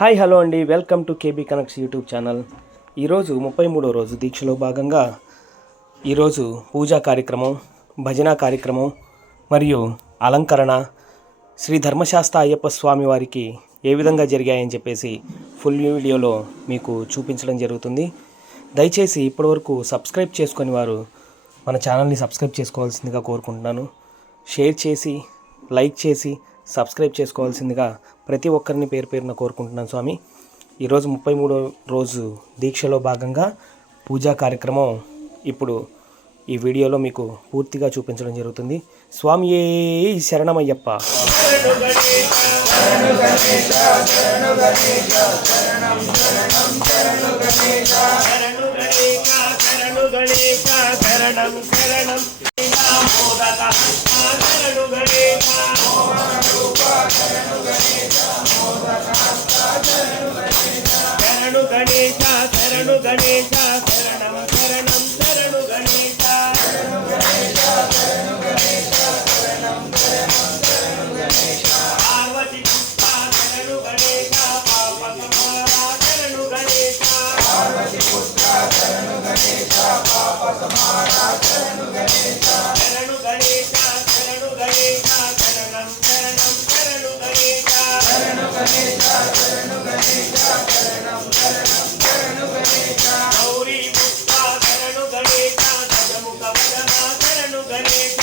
Hi hello అండి, welcome to KB connects YouTube channel. ఈరోజు 33వ రోజు దీక్షలో భాగంగా ఈరోజు పూజా కార్యక్రమం, భజన కార్యక్రమం మరియు అలంకరణ శ్రీ ధర్మశాస్త్ర అయ్యప్ప స్వామి వారికి ఏ విధంగా జరిగాయని చెప్పేసి ఫుల్ వీడియోలో మీకు చూపించడం జరుగుతుంది. దయచేసి ఇప్పటివరకు సబ్స్క్రైబ్ చేసుకొని వారు మన ఛానల్ని సబ్స్క్రైబ్ చేసుకోవాల్సిందిగా కోరుకుంటున్నాను. షేర్ చేసి, లైక్ చేసి, సబ్స్క్రైబ్ చేసుకోవాల్సిందిగా ప్రతి ఒక్కరిని పేరు పేరున కోరుకుంటున్నాను స్వామి. ఈరోజు 33వ రోజు దీక్షలో భాగంగా పూజా కార్యక్రమం ఇప్పుడు ఈ వీడియోలో మీకు పూర్తిగా చూపించడం జరుగుతుంది. స్వామియే శరణమయ్యప్ప. శరణు గణేశ శరణు గణేశ శరణం శరణం శరణు గణేశ పార్వతి పుష్ప శరణు గణేశ పాప శరణు గణేశ శరణు గణేశ శరణు గణేశ శరణం శరణం శరణు గణేశ గౌరీ పుష్ప శరణు గణేశ గజముఖ వదన శరణు గణేశ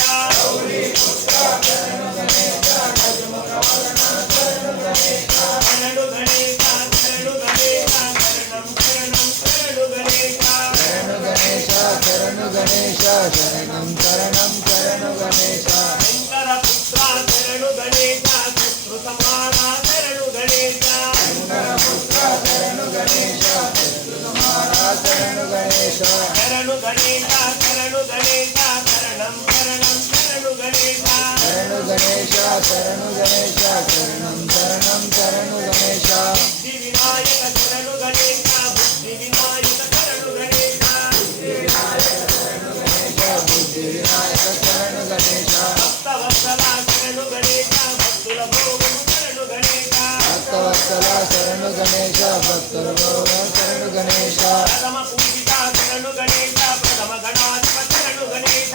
శరణు గణేశ శరణు గణేశ శరణం శరణం శరణు గణేశ శంకర పుత్ర శరణు గణేశ శత్రు సంహార శరణు గణేశ శరణు గణేశ శరణం శరణం శరణు గణేశ శరణు గణేశ బుద్ధి వినాయక శరణు గణేశ బుద్ధి వినాయక శరణు గణేశ భక్తవత్సల శరణు గణేశ భక్తుల భోగం శరణు గణేశ ప్రథమ పూజిత శరణు గణేశ ప్రథమ గణాధిప శరణు గణేశ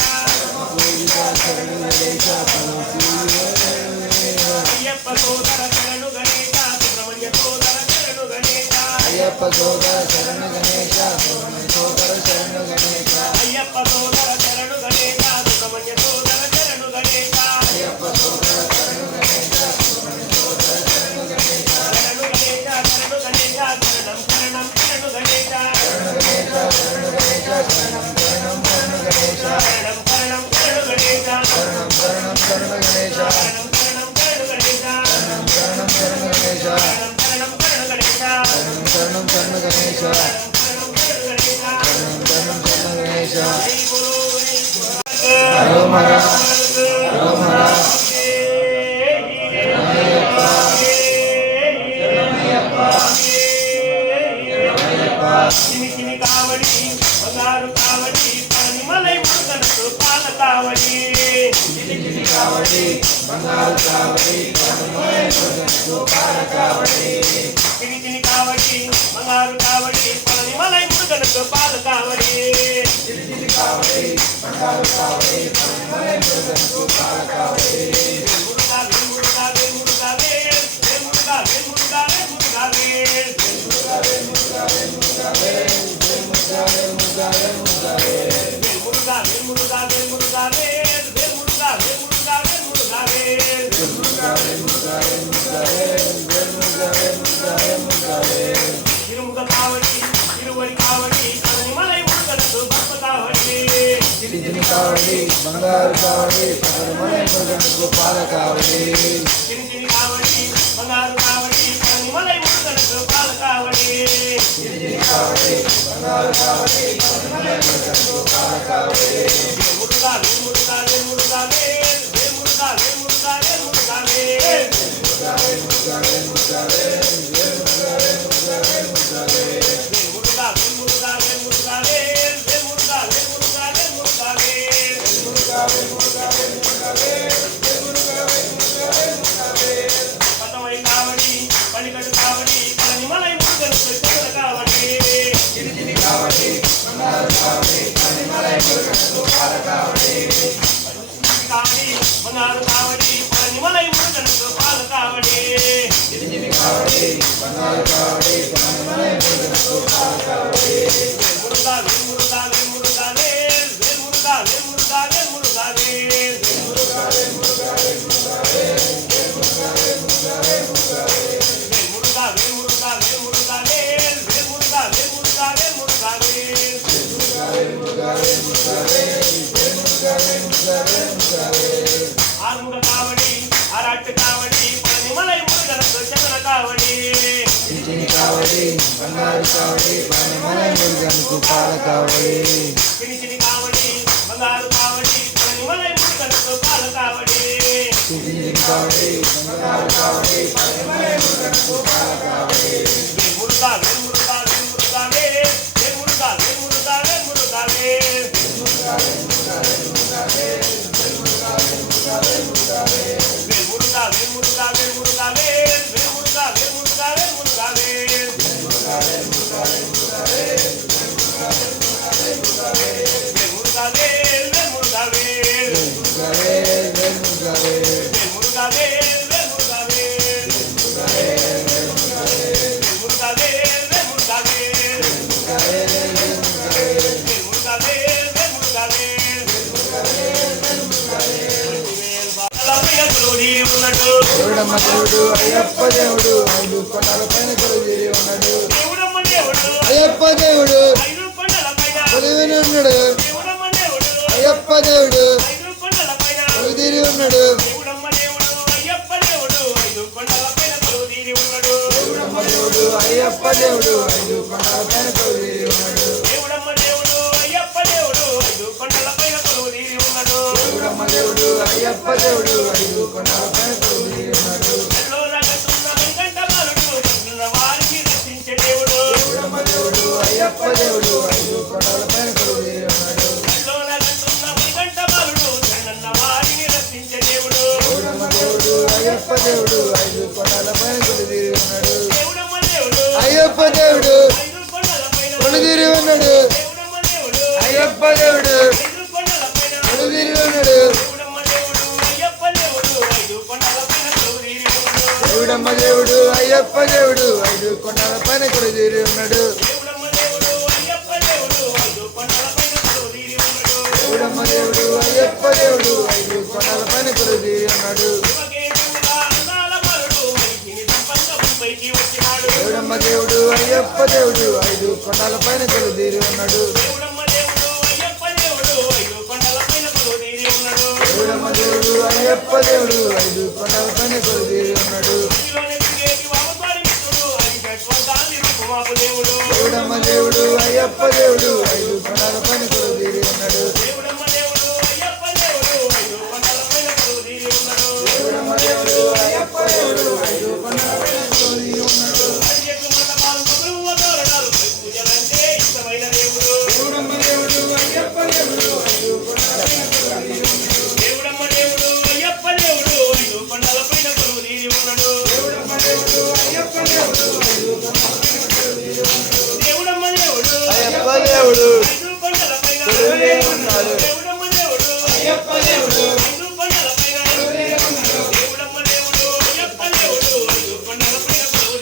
అయ్యప్ప సోదర శరణు గణేశ సుబ్రహ్మణ్య సోదర శరణు గణేశ అయ్యప్ప సోదర శరణు గణేశ సుబ్రహ్మణ్య సోదర శరణు గణేశ కావడి బంగారు కావడి పనిమలై మురుగనకు పాల కావడి కావడి బంగారు కావడి పనిమలై మురుగనకు పాల కావడి తిని కావడి బంగారు కావడి పనిమలై మురుగనకు పాల కావడి కావడి బంగారు కావడి పనిమలై మురుగనకు పాల కావడి మురుగా మురుగా మురుగా మురుగా మురుగా మురుగా తిరుముఖ కావడి తిరువడి కావడి పనిమలై మురుగనకు భక్త కావడి కావడి బంగారు కావడి పనిమలై మురుగనకు పాల కావడి తిని కావడి బంగారు కావడి పనిమలై మురుగనకు పాల కావడి కావడి బంగారు కావడి పనిమలై మురుగనకు పాల కావడి మురుగా మురుగా మురుగా మురుగా మురుగా మురుగా పతమై కావడి పలికడు కావడి కావడి బంగారు కావడి పనిమలై మురుగనకు పాల కావడి మురుగా మురుగా మురుగా మురుగా మురుగా మురుగా ఆరుముగ కావడి అరట్టు కావడి పనిమలై మురుగనకు చందన కావడి కావడి బంగారు కావడి పనిమలై మురుగనకు పాల కావడి చిని కావడి బంగారు కావడి పనిమలై మురుగనకు పాల కావడి కావడి బంగారు కావడి పనిమలై మురుగనకు పాల కావడి మురుగా మురుగా మురుగా మురుగా మురుగా మురుగా దేవుడమ్మ దేవుడు అయ్యప్ప దేవుడు 5 కొండల పైన కొలువుదీరి ఉన్నాడు. అయ్యప్ప దేవుడు కొలువుదీరి ఉన్నాడు. అయ్యప్ప దేవుడు కొలువుదీరి ఉన్నాడు. దేవుడమ్మ దేవుడు అయ్యప్ప దేవుడు 5 కొండల పైన కొలువుదీరి ఉన్నాడు. దేవుడమ్మ దేవుడు అయ్యప్ప దేవుడు 5 కొండల పైన కొలువుదీరి ఉన్నాడు. దేవుడమ్మ దేవుడు అయ్యప్ప దేవుడు 5 కొండల పైన కొలువుదీరి ఉన్నాడు. దేవుడమ్మ దేవుడు అయ్యప్ప దేవుడు 5 కొండల పైన కొలువుదీరి ఉన్నాడు. అయ్యప్ప దేవుడు కొలువుదీరి ఉన్నాడు. అయ్యప్ప దేవుడు కొలువుదీరి ఉన్నాడు. దేవుడమ్మ దేవుడు అయ్యప్ప దేవుడు 5 కొండల పైన కొలువుదీరి ఉన్నాడు. దేవుడమ్మ దేవుడు అయ్యప్ప దేవుడు 5 కొండల పైన కొలువుదీరి ఉన్నాడు. దేవుడమ్మ దేవుడు అయ్యప్ప దేవుడు 5 కొండల పైన కొలువుదీరి ఉన్నాడు. దేవుడమ్మ దేవుడు అయ్యప్ప దేవుడు 5 కొండల పైన కొలువుదీరి ఉన్నాడు. దేవుడమ్మ దేవుడు అయ్యప్ప దేవుడు 5 కొండల పైన కొలువుదీరి ఉన్నాడు. దేవుడమ్మ దేవుడు అయ్యప్ప దేవుడు 5 కొండల పైన కొలువుదీరి ఉన్నాడు. దేవుడమ్మ దేవుడు అయ్యప్ప దేవుడు 5 కొండల పైన కొలువుదీరి ఉన్నాడు. దేవుడమ్మ దేవుడు అయ్యప్ప దేవుడు 5 కొండల పైన కొలువుదీరి ఉన్నాడు. దేవుడమ్మ దేవుడు అయ్యప్ప దేవుడు 5 కొండల పైన కొలువుదీరి ఉన్నాడు. దేవుడమ్మ దేవుడు అయ్యప్ప దేవుడు 5 కొండల పైన కొలువుదీరి ఉన్నాడు. దేవుడమ్మ దేవుడు అయ్యప్ప దేవుడు 5 కొండల పైన కొలువుదీరి ఉన్నాడు. దేవుడమ్మ దేవుడు అయ్యప్ప దేవుడు 5 కొండల పైన కొలువుదీరి ఉన్నాడు. దేవుడమ్మ దేవుడు అయ్యప్ప దేవుడు 5 కొండల పైన కొలువుదీరి ఉన్నాడు. దేవుడమ్మ దేవుడు అయ్యప్ప దేవుడు 5 కొండల పైన కొలువుదీరి ఉన్నాడు. దేవుడమ్మ దేవుడు అయ్యప్ప దేవుడు 5 కొండల పైన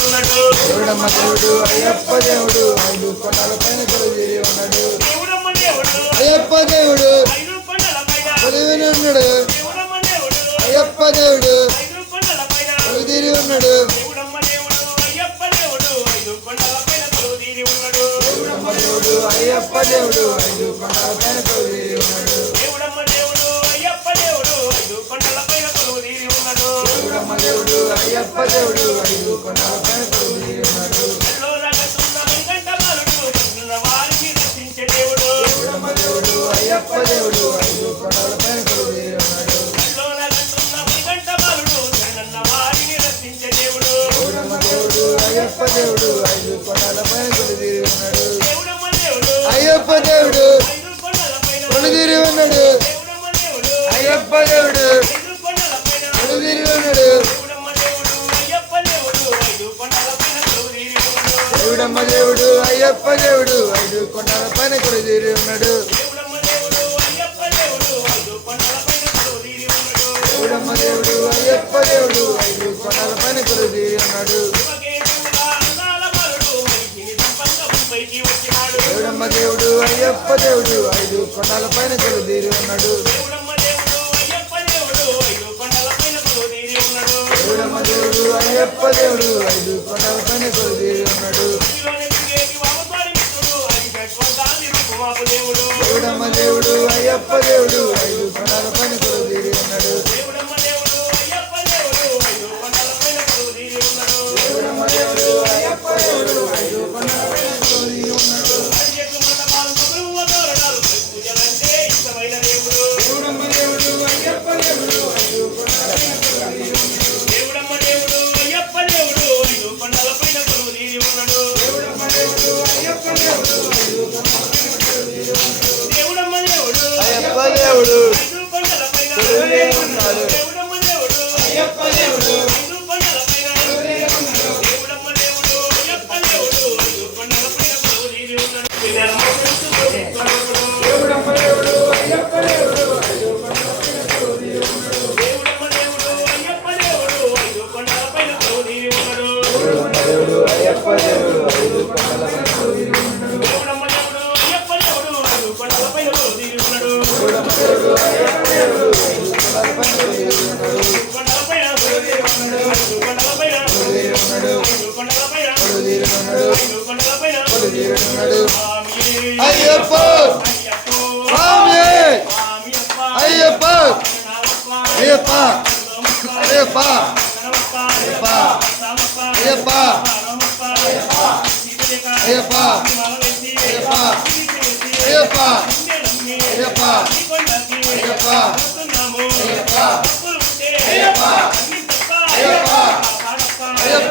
కొలువుదీరి ఉన్నాడు. దేవుడమ్మ దేవుడు అయ్యప్ప దేవుడు 5 కొండల పైన కొలువుదీరి ఉన్నాడు. దేవుడమ్మ దేవుడు అయ్యప్ప దేవుడు 5 కొండల పైన కొలువుదీరి ఉన్నాడు. దేవుడమ్మ దేవుడు అయ్యప్ప దేవుడు 5 కొండల పైన కొలువుదీరి ఉన్నాడు. దేవుడమ్మ దేవుడు అయ్యప్ప దేవుడు 5 కొండల పైన కొలువుదీరి ఉన్నాడు. దేవుడమ్మ దేవుడు అయ్యప్ప దేవుడు 5 కొండల పైన కొలువుదీరి ఉన్నాడు. దేవుడమ్మ దేవుడు అయ్యప్ప దేవుడు 5 కొండల పైన కొలువుదీరి ఉన్నాడు. దేవుడమ్మ దేవుడు అయ్యప్ప దేవుడు 5 కొండల పైన కొలువుదీరి ఉన్నాడు. దేవుడమ్మ దేవుడు అయ్యప్ప దేవుడు 5 కొండల పైన కొలువుదీరి ఉన్నాడు. అయ్యప్ప దేవుడు కొలువుదీరి ఉన్నాడు. అయ్యప్ప దేవుడు కొలువుదీరి ఉన్నాడు. దేవుడమ్మ దేవుడమ్మ దేవుడు అయ్యప్ప దేవుడు ఐదు కొండల పైన కొలుదీరి ఉన్నాడు. దేవుడమ్మ దేవుడు అయ్యప్ప దేవుడు ఐదు కొండల పైన కొలుదీరి ఉన్నాడు. దేవుడమ్మ దేవుడు అయ్యప్ప దేవుడు ఐదు కొండల పైన కొలుదీరి ఉన్నాడు. దేవుడమ్మ దేవుడు అయ్యప్ప దేవుడు ఐదు కొండల పైన కొలుదీరి ఉన్నాడు. దేవుడమ్మ దేవుడు అయ్యప్ప దేవుడు ఐదు కొండల పైన కొలుదీరి ఉన్నాడు. దేవుడమ్మ దేవుడు అయ్యప్ప దేవుడు ఐదు కొండల పైన కొలుదీరి ఉన్నాడు. దేవుడమ్మ దేవుడు అయ్యప్ప దేవుడు ఐదు కొండల పైన కొలుదీరి ఉన్నాడు. దేవుడమ్మ దేవుడు అయ్యప్ప దేవుడు ఐదు కొండల పైన కొలుదీరి ఉన్నాడు. దేవుడమ్మ దేవుడు అయ్యప్ప దేవుడు ఐదు కొండల పైన కొలుదీరి ఉన్నాడు. దేవుడమ్మ దేవుడు అయ్యప్ప దేవుడు ఐదు కొండల పైన కొలుదీరి ఉన్నాడు. దేవుడమ్మ దేవుడు అయ్యప్ప దేవుడు ఐదు కొండల పైన కొలుదీరి ఉన్నాడు. దేవుడమ్మ దేవుడు అయ్యప్ప దేవుడు ఐదు కొండల పైన కొలుదీరి ఉన్నాడు. దేవుడమ్మ దేవుడు అయ్యప్ప దేవుడు ఐదు కొండల పైన కొలుదీరి ఉన్నాడు. దేవుడమ్మ దేవుడు అయ్యప్ప దేవుడు ఐదు కొండల పైన కొలుదీరి ఉన్నాడు. దేవుడమ్మ దేవుడు అయ్యప్ప దేవుడు ఐదు కొండల పైన కొలుదీరి ఉన్నాడు. దేవుడమ్మ దేవుడు అయ్యప్ప దేవుడు ఐదు కొండల పైన కొలుదీరి ఉన్నాడు. దేవుడమ్మ దేవుడు అయ్యప్ప దేవుడు ఐదు కొండల పైన కొలుదీరి ఉన్నాడు. దేవుడమ్మ దేవుడు అయ్యప్ప దేవుడు ఐదు కొండల పైన కొలుదీరి ఉన్నాడు. కొండల పైన కొలుదీరి ఉన్నాడు. కొండల పైన కొలుదీరి ఉన్నాడు. కొండల పైన కొలుదీరి ఉన్నాడు. కొండల పైన కొలుదీరి ఉన్నాడు. అయ్యప్ప స్వామి అయ్యప్ప అయ్యప్ప అయ్యప్ప అయ్యప్ప అయ్యప్ప అయ్యప్ప అయ్యప్ప అయ్యప్ప అయ్యప్ప అయ్యప్ప అయ్యప్ప అయ్యప్ప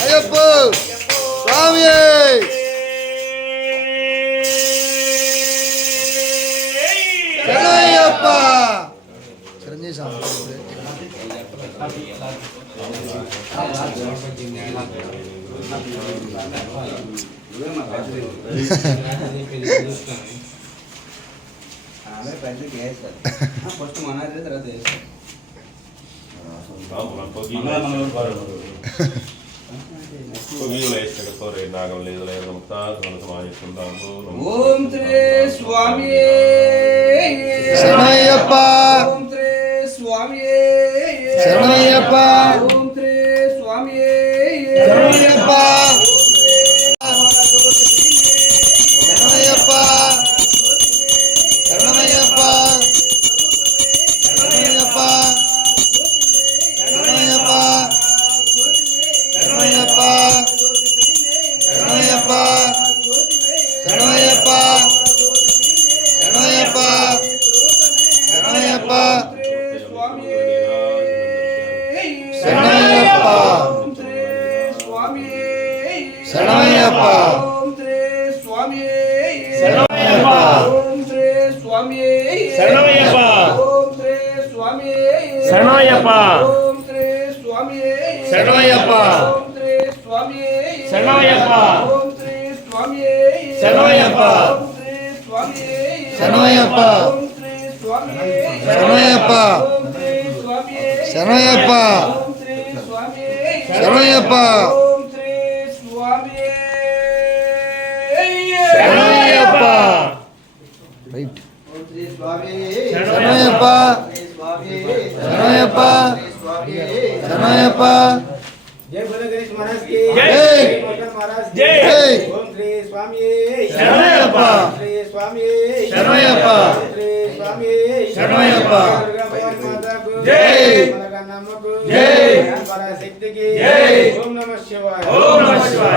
అయ్యప్ప అయ్యప్ప అయ్యప్ప ఓం శ్రీ స్వామి శరణయ్యప్ప ఓం శ్రీ స్వామి శరణయ్యప్ప ఓం శ్రీ స్వామి శరణయ్యప్ప శరణయ్యప్ప శరణయ్యప్ప ఓం శ్రీ స్వామియే శరణమయ్యప్ప. ఓం శ్రీ స్వామియే శరణమయ్యప్ప. ఓం శ్రీ స్వామియే శరణమయ్యప్ప. ఓం శ్రీ స్వామియే శరణమయ్యప్ప. ఓం శ్రీ స్వామియే శరణమయ్యప్ప. ఓం శ్రీ స్వామియే శరణమయ్యప్ప. ఓం శ్రీ స్వామియే శరణమయ్యప్ప. రైట్. ఓం శ్రీ స్వామియే శరణమయ్యప్ప. శరణమయ్యప్ప. శరణమయ్యప్ప. जय बोले गणेश महाराज की जय। गोवर्धन महाराज की जय। जय। ओम श्री स्वामी शरणमయ్యప్ప. श्री स्वामी शरणमయ్యప్ప. श्री स्वामी शरणमయ్యప్ప. दुर्गा भगवान माता को जय। मलका नाम को जय। ज्ञान पराशक्ति की जय। ओम नमः शिवाय ఓం నమః శివాయ.